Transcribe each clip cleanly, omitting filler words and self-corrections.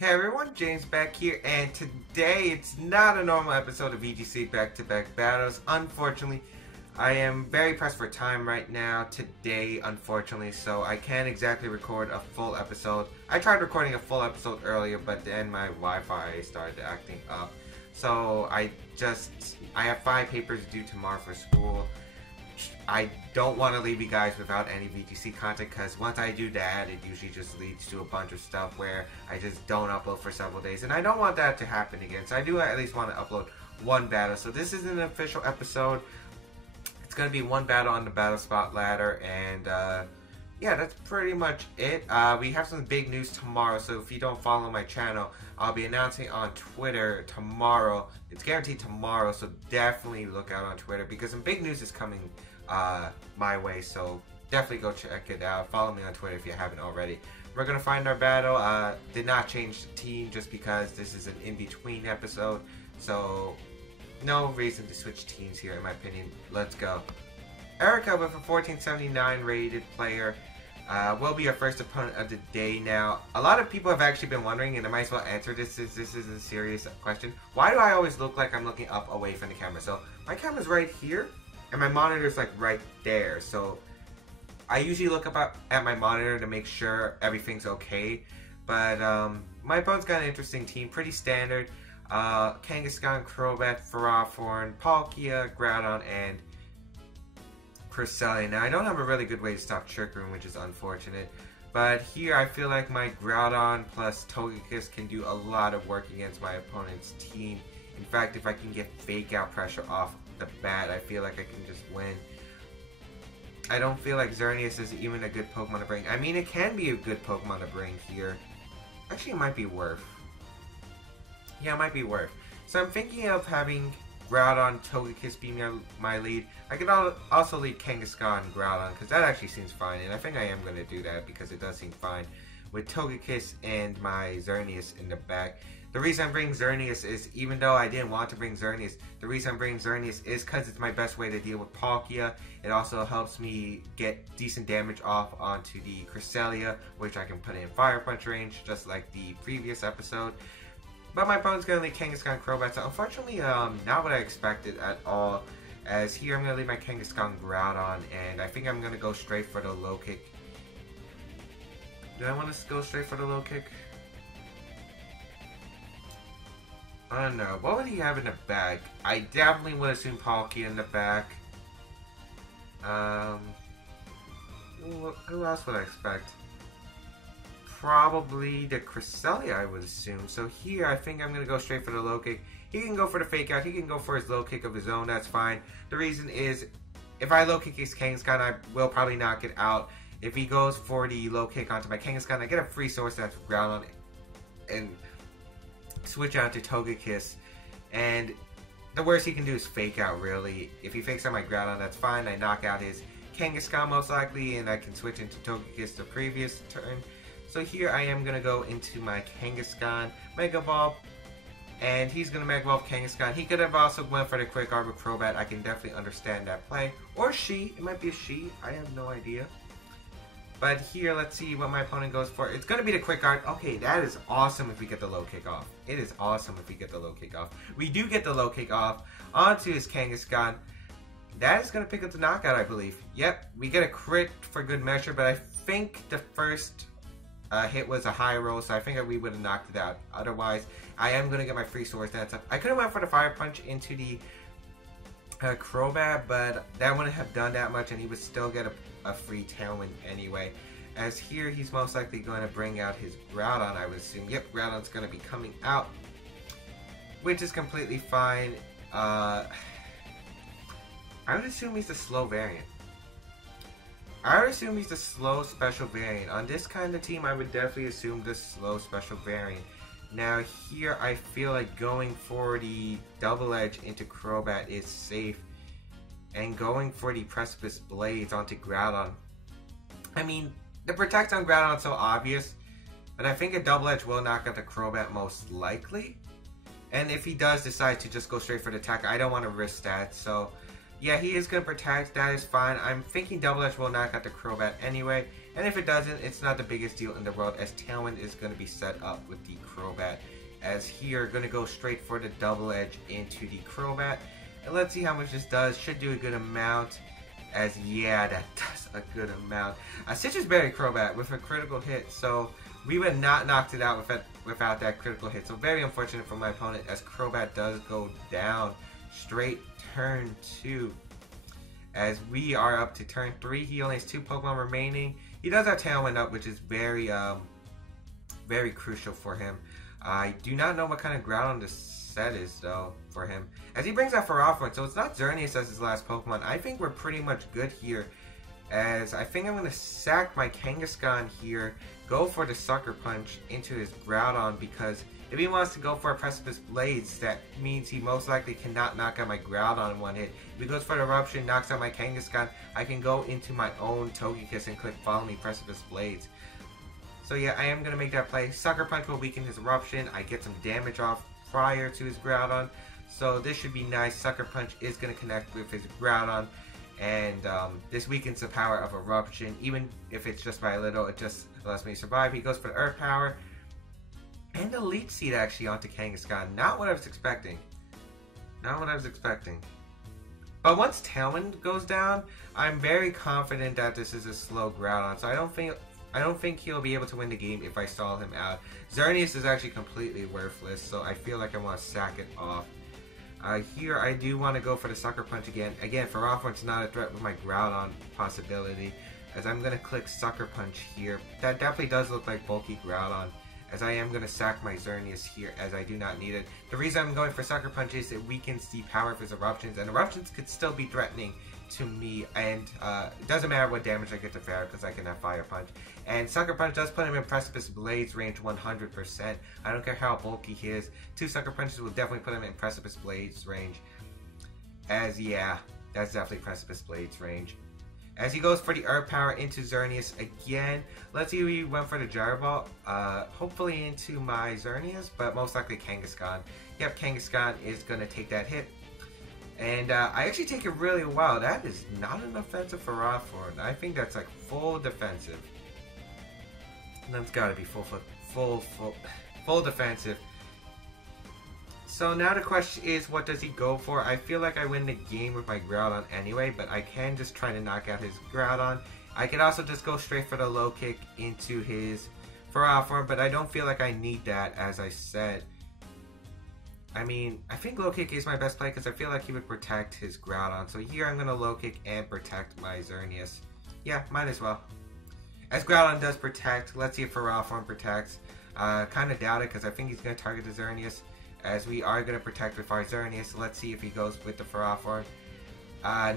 Hey everyone, James Baek here, and today it's not a normal episode of VGC back-to-back battles. Unfortunately, I am very pressed for time right now today, unfortunately, so I can't exactly record a full episode. I tried recording a full episode earlier, but then my Wi-Fi started acting up. So I have 5 papers due tomorrow for school. I don't want to leave you guys without any VGC content, because once I do that, it usually just leads to a bunch of stuff where I just don't upload for several days, and I don't want that to happen again. So I do at least want to upload one battle. So this is an official episode. It's going to be one battle on the battle spot ladder, and yeah, that's pretty much it. We have some big news tomorrow, so if you don't follow my channel, I'll be announcing on Twitter tomorrow. It's guaranteed tomorrow, so definitely look out on Twitter, because some big news is coming my way, so definitely go check it out. Follow me on Twitter if you haven't already. We're gonna find our battle. Did not change the team just because this is an in-between episode, so no reason to switch teams here in my opinion. Let's go. Erica with a 1479 rated player will be our first opponent of the day. Now, a lot of people have actually been wondering, and I might as well answer this is a serious question. Why do I always look like I'm looking up away from the camera? So my camera's right here, and my monitor's like right there. So I usually look up at my monitor to make sure everything's okay. But my opponent's got an interesting team, pretty standard. Kangaskhan, Crobat, Ferrothorn, Palkia, Groudon, and Colosseum. Now, I don't have a really good way to stop Trick Room, which is unfortunate. But here, I feel like my Groudon plus Togekiss can do a lot of work against my opponent's team. In fact, if I can get Fake Out pressure off the bat, I feel like I can just win. I don't feel like Xerneas is even a good Pokemon to bring. I mean, it can be a good Pokemon to bring here. Actually, it might be worth. Yeah, it might be worth. So I'm thinking of having Groudon, Togekiss be my lead. I could also lead Kangaskhan and Groudon, because that actually seems fine, and I think I am going to do that because it does seem fine. With Togekiss and my Xerneas in the back. The reason I'm bringing Xerneas is, even though I didn't want to bring Xerneas, the reason I'm bringing Xerneas is because it's my best way to deal with Palkia. It also helps me get decent damage off onto the Cresselia, which I can put in Fire Punch range, just like the previous episode. But my opponent's going to lead Kangaskhan and Crobat, so unfortunately, not what I expected at all. As here, I'm going to lead my Kangaskhan and Groudon, and I think I'm going to go straight for the low kick. Do I want to go straight for the low kick? I don't know. What would he have in the back? I definitely would assume Palkia in the back. Who else would I expect? Probably the Cresselia, I would assume. So here, I think I'm going to go straight for the low kick. He can go for the Fake Out. He can go for his low kick of his own. That's fine. The reason is, if I low kick his Kangaskhan, I will probably knock it out. If he goes for the low kick onto my Kangaskhan, I get a free source that's Groudon and switch out to Togekiss. And the worst he can do is Fake Out, really. If he fakes out my Groudon, that's fine. I knock out his Kangaskhan most likely, and I can switch into Togekiss the previous turn. So here I am going to go into my Kangaskhan, Mega Evolve, and he's going to Mega Evolve Kangaskhan. He could have also went for the Quick Armor Crobat. I can definitely understand that play. Or she. It might be a she. I have no idea. But here, let's see what my opponent goes for. It's going to be the Quick Art. Okay, that is awesome if we get the low kick off. It is awesome if we get the low kick off. We do get the low kick off onto his Kangaskhan. That is going to pick up the knockout, I believe. Yep, we get a crit for good measure, but I think the first hit was a high roll, so I think we would have knocked it out. Otherwise, I am going to get my free source. That's up. I could have went for the Fire Punch into the Crobat, but that wouldn't have done that much, and he would still get a free Tailwind anyway. As here, he's most likely going to bring out his Groudon, I would assume. Yep, Groudon's going to be coming out, which is completely fine. I would assume he's the slow variant. I would assume he's the slow special variant. On this kind of team, I would definitely assume the slow special variant. Now here, I feel like going for the Double Edge into Crobat is safe. And going for the Precipice Blades onto Groudon. I mean, the Protect on Groudon is so obvious, but I think a Double Edge will knock out the Crobat most likely. And if he does decide to just go straight for the attack, I don't want to risk that. So yeah, he is going to Protect. That is fine. I'm thinking Double Edge will knock out the Crobat anyway. And if it doesn't, it's not the biggest deal in the world, as Tailwind is going to be set up with the Crobat. As here, going to go straight for the Double Edge into the Crobat. And let's see how much this does. Should do a good amount. As yeah, that does a good amount. Citrus Berry Crobat with a critical hit, so we would not knocked it out without that critical hit. So very unfortunate for my opponent, as Crobat does go down straight turn 2. As we are up to turn 3, he only has 2 Pokemon remaining. He does have Tailwind up, which is very crucial for him. I do not know what kind of Groudon this set is, though, for him. As he brings out Ferrothorn, so it's not Xerneas as his last Pokemon. I think we're pretty much good here, as I think I'm going to sack my Kangaskhan here, go for the Sucker Punch into his Groudon, because if he wants to go for a Precipice Blades, that means he most likely cannot knock out my Groudon in one hit. If he goes for the Eruption, knocks out my Kangaskhan, I can go into my own Togekiss and click Follow Me Precipice Blades. So yeah, I am going to make that play. Sucker Punch will weaken his Eruption. I get some damage off prior to his Groudon. So this should be nice. Sucker Punch is going to connect with his Groudon. And this weakens the power of Eruption. Even if it's just by a little, it just allows me to survive. He goes for the Earth Power. And the Leech Seed actually onto Kangaskhan. Not what I was expecting. Not what I was expecting. But once Tailwind goes down, I'm very confident that this is a slow Groudon. So I don't think he'll be able to win the game if I stall him out. Xerneas is actually completely worthless, so I feel like I want to sack it off. Here I do want to go for the Sucker Punch again. Again, Ferrothorn's not a threat with my Groudon possibility, as I'm going to click Sucker Punch here. That definitely does look like bulky Groudon, as I am going to sack my Xerneas here, as I do not need it. The reason I'm going for Sucker Punch is it weakens the power of his Eruptions, and Eruptions could still be threatening to me, and it doesn't matter what damage I get to Farrah, because I can have Fire Punch. And Sucker Punch does put him in Precipice Blades range 100%. I don't care how bulky he is. 2 Sucker Punches will definitely put him in Precipice Blades range. As yeah, that's definitely Precipice Blades range. As he goes for the Earth Power into Xerneas again. Let's see if he went for the Gyro Ball. Hopefully into my Xerneas, but most likely Kangaskhan. Yep, Kangaskhan is going to take that hit. And I actually take it really well. That is not an offensive for Ferrothorn. I think that's like full defensive. That's got to be full defensive. So now the question is, what does he go for? I feel like I win the game with my Groudon anyway, but I can just try to knock out his Groudon. I could also just go straight for the low kick into his Ferrothorn, but I don't feel like I need that, as I said. I mean, I think low kick is my best play because I feel like he would protect his Groudon. So here I'm going to low kick and protect my Xerneas. Yeah, might as well. As Groudon does protect, let's see if Ferrothorn protects. Kind of doubt it because I think he's going to target the Xerneas. As we are going to protect with our Xerneas. Let's see if he goes with the Ferrothorn.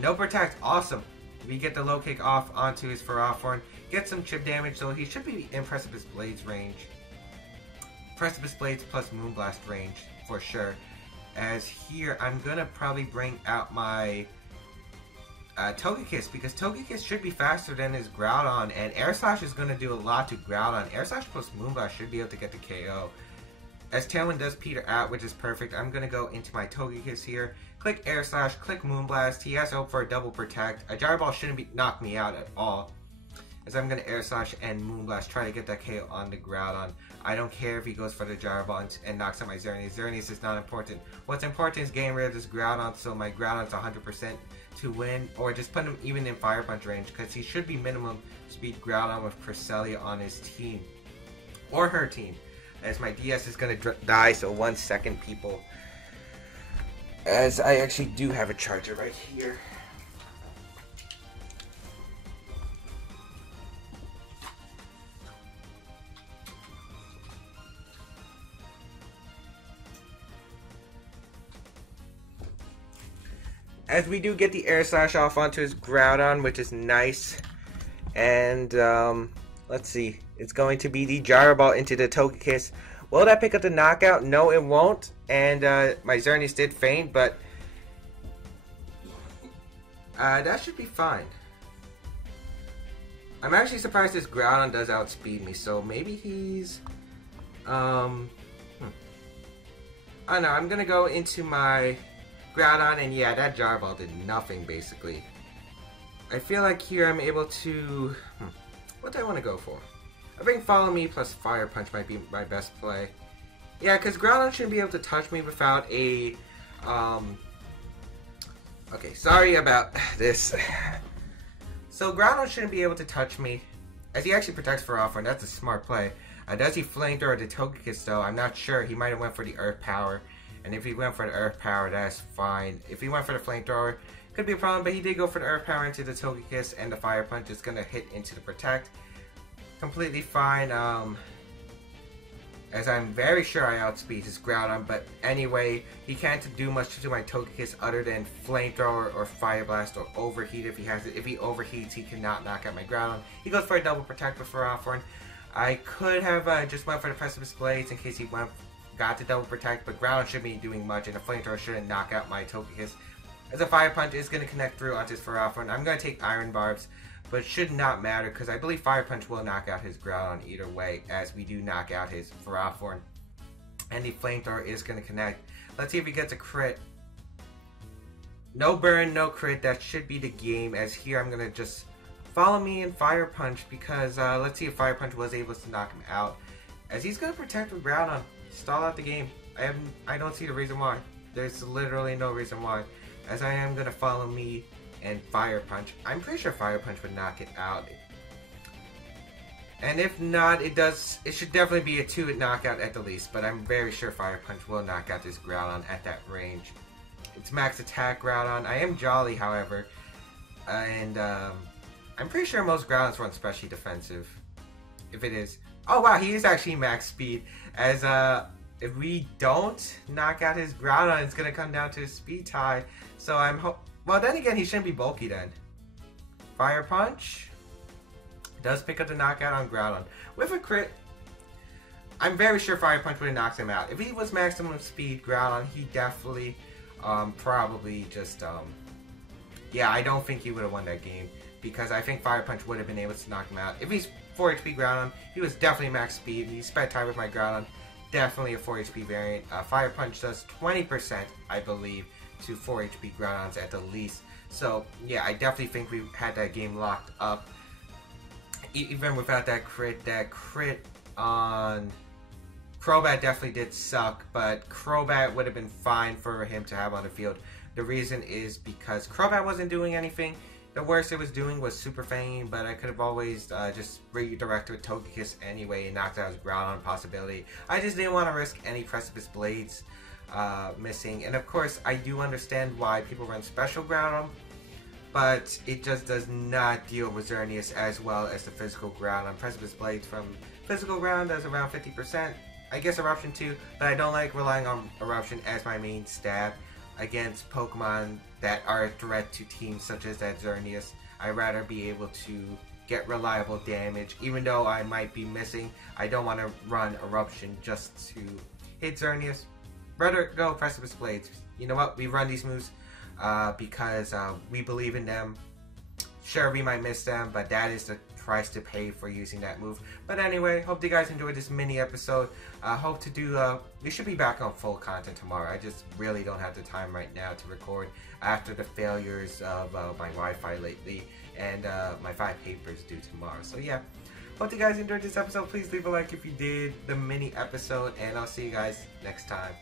No protect, awesome. We get the low kick off onto his Ferrothorn. Get some chip damage, so he should be in Precipice Blades range. Precipice Blades plus Moonblast range. For sure. As here, I'm gonna probably bring out my Togekiss, because Togekiss should be faster than his Groudon, and Air Slash is gonna do a lot to Groudon. Air Slash plus Moonblast should be able to get the KO. As Tailwind does peter out, which is perfect, I'm gonna go into my Togekiss here. Click Air Slash, click Moonblast. He has to hope for a double protect. A Gyro Ball shouldn't knock me out at all. As I'm going to Air Slash and Moonblast, try to get that KO on the Groudon. I don't care if he goes for the Gyro Ball and knocks out my Xerneas. Xerneas is not important. What's important is getting rid of this Groudon, so my Groudon's 100% to win, or just put him even in Fire Punch range, because he should be minimum speed Groudon with Cresselia on his team. Or her team. As my DS is going to die, so 1 second, people. As I actually do have a charger right here. As we do get the Air Slash off onto his Groudon, which is nice. And, let's see. It's going to be the Gyro Ball into the Togekiss. Will that pick up the knockout? No, it won't. And, my Xerneas did faint, but that should be fine. I'm actually surprised this Groudon does outspeed me, so maybe he's, I don't know, I'm gonna go into my Groudon, and yeah, that Gyro Ball did nothing, basically. I feel like here I'm able to What do I want to go for? I think Follow Me plus Fire Punch might be my best play. Yeah, because Groudon shouldn't be able to touch me without a... Okay, sorry about this. So Groudon shouldn't be able to touch me, as he actually protects for offer, and that's a smart play. Does he Flamethrower the Togekiss though? I'm not sure. He might have went for the Earth Power, and if he went for the Earth Power, that's fine. If he went for the Flamethrower, could be a problem, but he did go for the Earth Power into the Togekiss, and the Fire Punch is going to hit into the Protect. Completely fine, as I'm very sure I outspeed his Groudon, but anyway, he can't do much to my Togekiss other than Flamethrower or Fire Blast or Overheat if he has it. If he overheats, he cannot knock out my Groudon. He goes for a double Protect with Ferrothorn. I could have just went for the Precipice Blades in case he got the double Protect, but Groudon shouldn't be doing much, and the Flamethrower shouldn't knock out my Togekiss. As a Fire Punch is going to connect through onto his Ferrothorn. I'm going to take Iron Barbs, but it should not matter because I believe Fire Punch will knock out his Groudon either way, as we do knock out his Ferrothorn. And the Flamethrower is going to connect. Let's see if he gets a crit. No burn, no crit. That should be the game, as here I'm going to just Follow Me and Fire Punch because let's see if Fire Punch was able to knock him out. As he's going to protect with Groudon. Stall out the game. I don't see the reason why. There's literally no reason why. As I am going to Follow Me and Fire Punch. I'm pretty sure Fire Punch would knock it out. And if not, it should definitely be a 2-hit knockout at the least. But I'm very sure Fire Punch will knock out this Groudon at that range. It's max attack Groudon. I am Jolly, however. And I'm pretty sure most Groudons run specially defensive. If it is. Oh wow, he is actually max speed. As if we don't knock out his Groudon, it's going to come down to a speed tie. So well, then again, he shouldn't be bulky then. Fire Punch does pick up the knockout on Groudon. With a crit, I'm very sure Fire Punch would have knocked him out. If he was maximum speed Groudon, he definitely probably just... yeah, I don't think he would have won that game. Because I think Fire Punch would have been able to knock him out. If he's 4 HP Groudon, he was definitely max speed. He sped time with my Groudon. Definitely a 4 HP variant. Fire Punch does 20%, I believe, to 4 HP Groudons at the least. So, yeah, I definitely think we had that game locked up. Even without that crit on Crobat definitely did suck, but Crobat would have been fine for him to have on the field. The reason is because Crobat wasn't doing anything. The worst it was doing was Super Fanging, but I could have always just redirected with Togekiss anyway and knocked out his Groudon possibility. I just didn't want to risk any Precipice Blades missing. And of course, I do understand why people run Special Groudon, but it just does not deal with Xerneas as well as the Physical Groudon. Precipice Blades from Physical Ground does around 50%. I guess Eruption too, but I don't like relying on Eruption as my main stab against Pokemon that are a threat to teams such as that Xerneas. I'd rather be able to get reliable damage. Even though I might be missing, I don't want to run Eruption just to hit Xerneas. Rather go Precipice Blades. You know what? We run these moves because we believe in them. Sure, we might miss them, but that is the price to pay for using that move. But anyway, hope you guys enjoyed this mini episode. Hope to do, we should be back on full content tomorrow. I just really don't have the time right now to record after the failures of my Wi-Fi lately, and my 5 papers due tomorrow. So yeah, hope you guys enjoyed this episode. Please leave a like if you did the mini episode, and I'll see you guys next time.